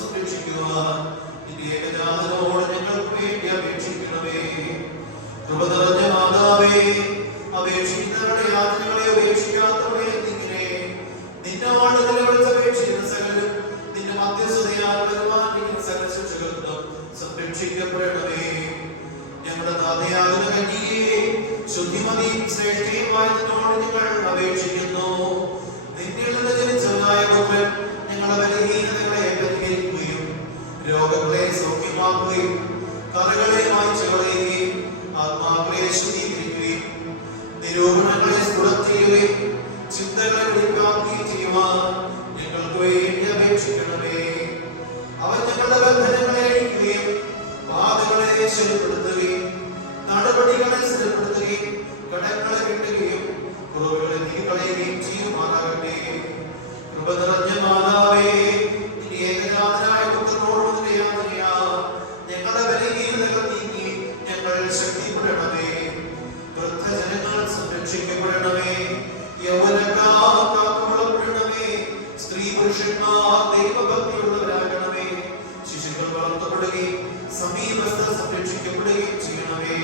സംരക്ഷിക്കുക. കൃപ നിറഞ്ഞ മാതാവേ, അപേക്ഷിക്കുന്നവരുടെ യാതനകളെ ഉപേക്ഷിക്കാത്തവരെ നിന്നെ നിന്നോട് നിലവിളിച്ചപേക്ഷിക്കുന്ന സകലരും നിന്റെ മധ്യസ്ഥതയാൽ ബഹുമാനിക്കുന്ന സകല ശിക്ഷകർക്കും സംരക്ഷിക്കപ്പെടണമേ. ഞങ്ങളുടെ നാഥയാകുന്ന കന്യകയെ ശുദ്ധിമതിയും ശ്രേഷ്ഠയുമായി നിന്നോട് ഞങ്ങൾ അപേക്ഷിക്കുന്നു. നിന്നിൽ നിന്ന് ജനിച്ചവനായ പുത്രൻ ഞങ്ങളുടെ ബലഹീനതകളെ പരിഹരിക്കുകയും രോഗങ്ങളെ സൗഖ്യമാക്കുകയും കറകളെ മായ്ച്ചു കളയുകയും ആത്മാക്കളെ ശുദ്ധീകരിക്കുകയും നിരൂപണങ്ങളെ സ്ഫുടം ചെയ്യുകയും ചിന്തകളെ വെളിവാക്കുകയും ചെയ്യുവാൻ ഞങ്ങൾക്ക് വേണ്ടി അപേക്ഷിക്കണമേ. അവൻ ഞങ്ങളുടെ ബന്ധനങ്ങളെ അഴിക്കുകയും പാതകളെ ശരിപ്പെടുത്തുകയും നടപടികളെ സ്ഥിരപ്പെടുത്തുകയും കടങ്ങളെ കിട്ടുകയും കുറവുകളെ നീക്കളയുകയും ചെയ്യുമാറാകട്ടെ. കൃപ നിറഞ്ഞ മാതാവേ, ഇനി ഏകജാതനായ പുത്രനോട് ഞങ്ങളുടെ ബലഹീനതകൾ നീങ്ങി ഞങ്ങൾ ശക്തിപ്പെടണമേ. വൃദ്ധജനങ്ങൾ സംരക്ഷിക്കപ്പെടണമേ. യൗവനക്കാർ കാത്തുകൊള്ളപ്പെടണമേ. സ്ത്രീ പുരുഷന്മാർ ദൈവഭക്തിയുള്ളവരാകണമേ. ശിശുക്കൾ വളർത്തപ്പെടുകയും സമീപസ്ഥർ സംരക്ഷിക്കപ്പെടുകയും ചെയ്യണമേ.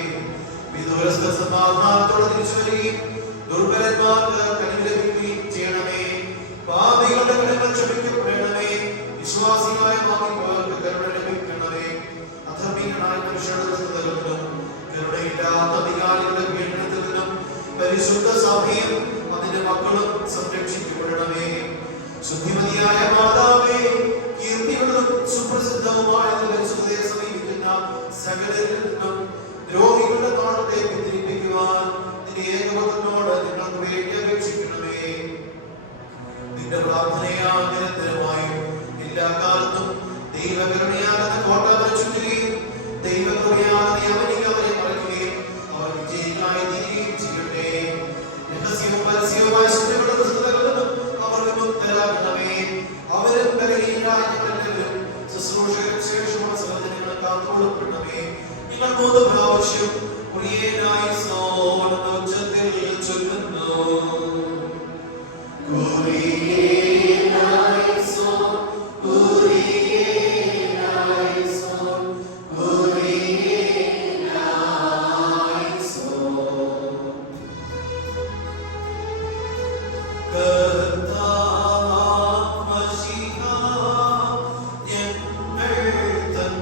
വിദൂരസ്ഥ സമാധാനത്തോടെ തിരിച്ചു വരികയും ദുർബലന്മാർക്ക് കനിവ് ലഭിക്കുകയും ചെയ്യണമേ. പാപികളുടെ കടങ്ങൾ ക്ഷമിക്കപ്പെടണമേ. വിശ്വാസികളായ മാറിപ്പോയവർക്ക് കരുണ ലഭിക്കണമേ. അധർമ്മികളായ മനുഷ്യരുടെ ദുഷ്ടതകളിലും കരുണയില്ലാത്ത അധികാരികളുടെ പീഡനത്തിൽ നിന്നും പരിശുദ്ധ സഭയും അതിന്റെ മക്കളും സംരക്ഷിക്കപ്പെടണമേ. ശുദ്ധിമതിയായ മാതാവേ, കീർത്തിയുള്ളതും സുപ്രസിദ്ധവുമായ പരിശുദ്ധയെ സമീപിക്കുന്ന സകലരിൽ നിന്നും ദ്രോഹികളുടെ നാളത്തെ പിന്തിരിപ്പിക്കുവാൻ നിന്റെ ഏകപുത്രനോട് ഞങ്ങൾക്ക് വേണ്ടി അപേക്ഷിക്കണമേ. നിന്റെ പ്രാർത്ഥനയാൽ നിരന്തരമായും എല്ലാ കാലത്തും ദൈവകരുണയാലെന്ന കോട്ട ചുറ്റുകയും ദൈവകൃപയാൽ അവനിക്ക് അവരെ മറയ്ക്കുകയും അവർ വിജയികളായി തീരുകയും ചെയ്യട്ടെ. രഹസ്യവും പരസ്യവുമായ ശുദ്ധികളുടെ ദുഷ്ടതകളിൽ നിന്നും അവർ വിമുക്തരാകണമേ. അവരും ബലഹീനരായ ഞങ്ങളെല്ലാവരും ശുശ്രൂഷകരും ശേഷമുള്ള സഹോദരങ്ങളെ കാത്തുകൊള്ളപ്പെടണമേ. നിങ്ങൾ 3 പ്രാവശ്യം കുരിയേലായിസോൻ എന്ന ഉച്ചത്തിൽ ചൊല്ലുന്നു. കുരിയേലായിസോൻ, കുരിയേലായിസോൻ, കുരിയേലായിസോൻ. കർത്താവശിഹാ ഞങ്ങൾ തൻ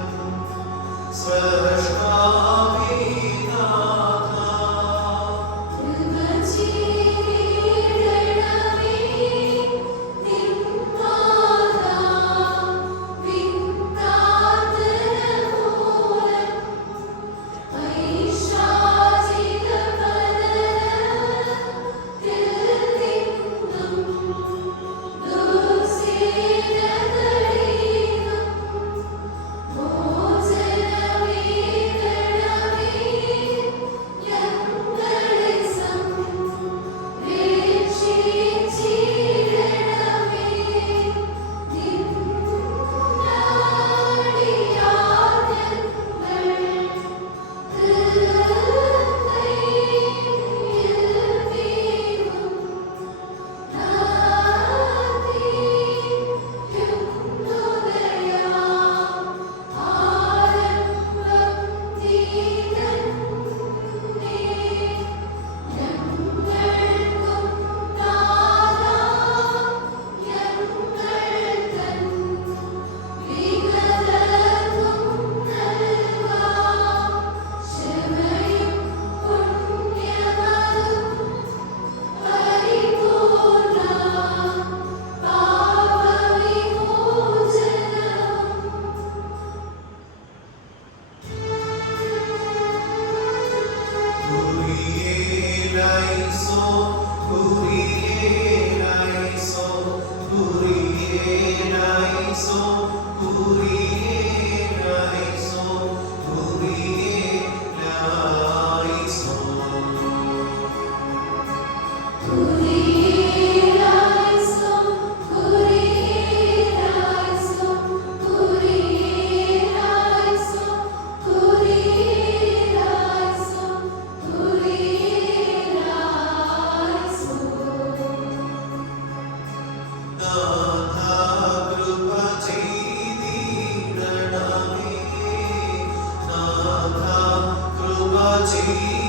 Jesus.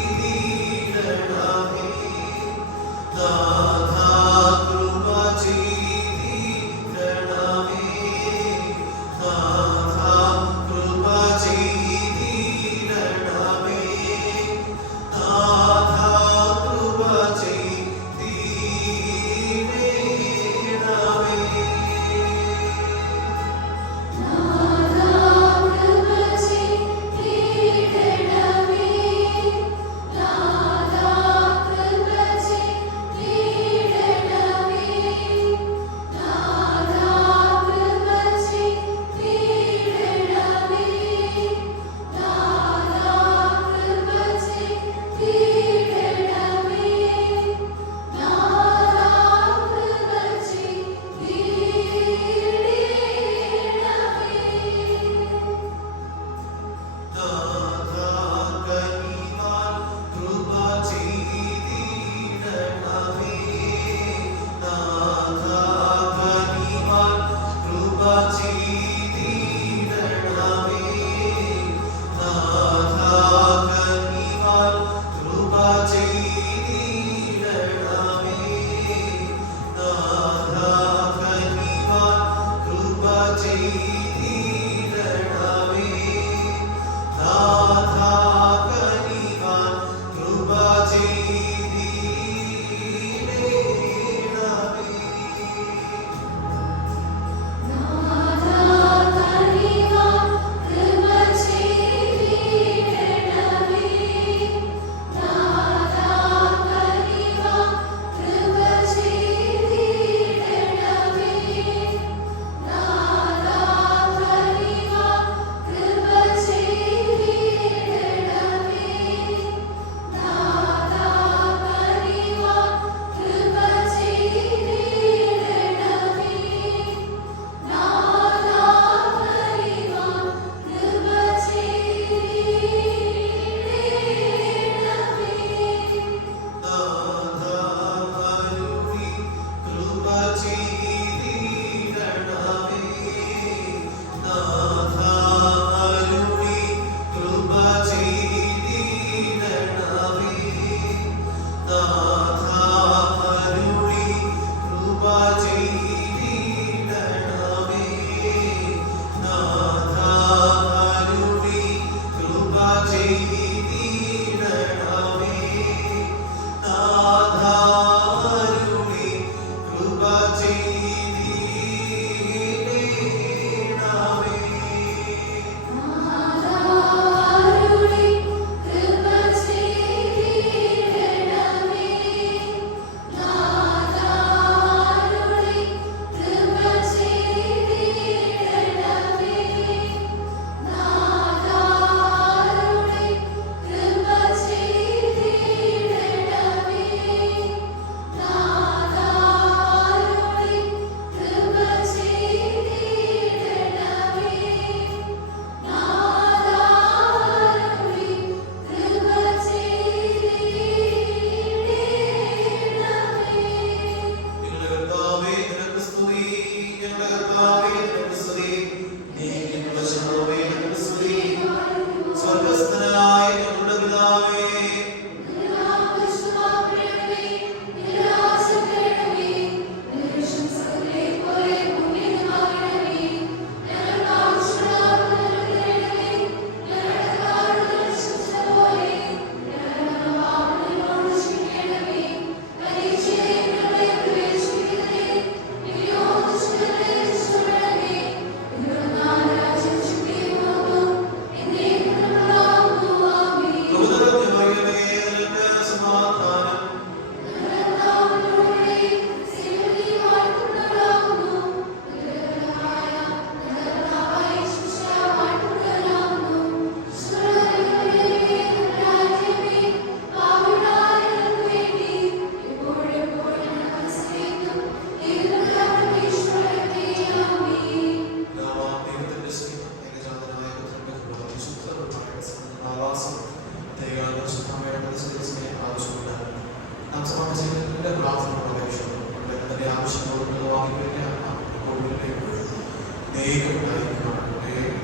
എന്നേക്കുണ്ടായിരിക്കട്ടെ.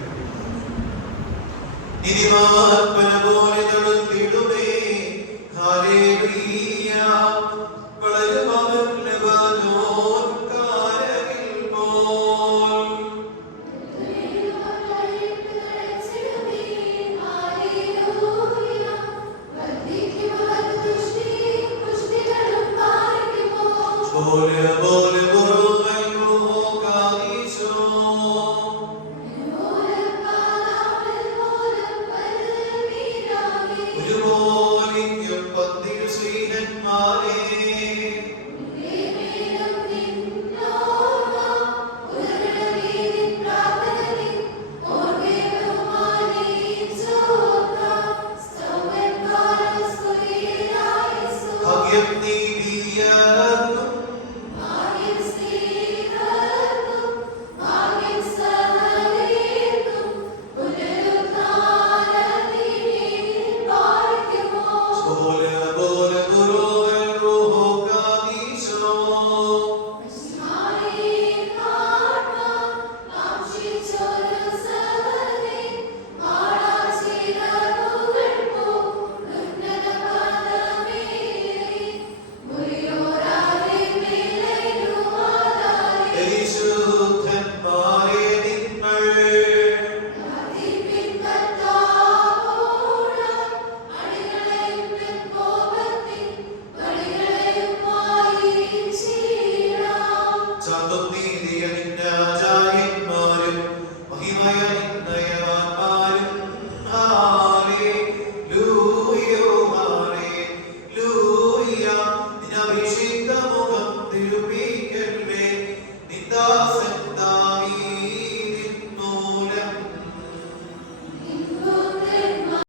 നീതിമാൻ പോലെ നടത്തിടുമേ. ഹല്ലേലൂയ.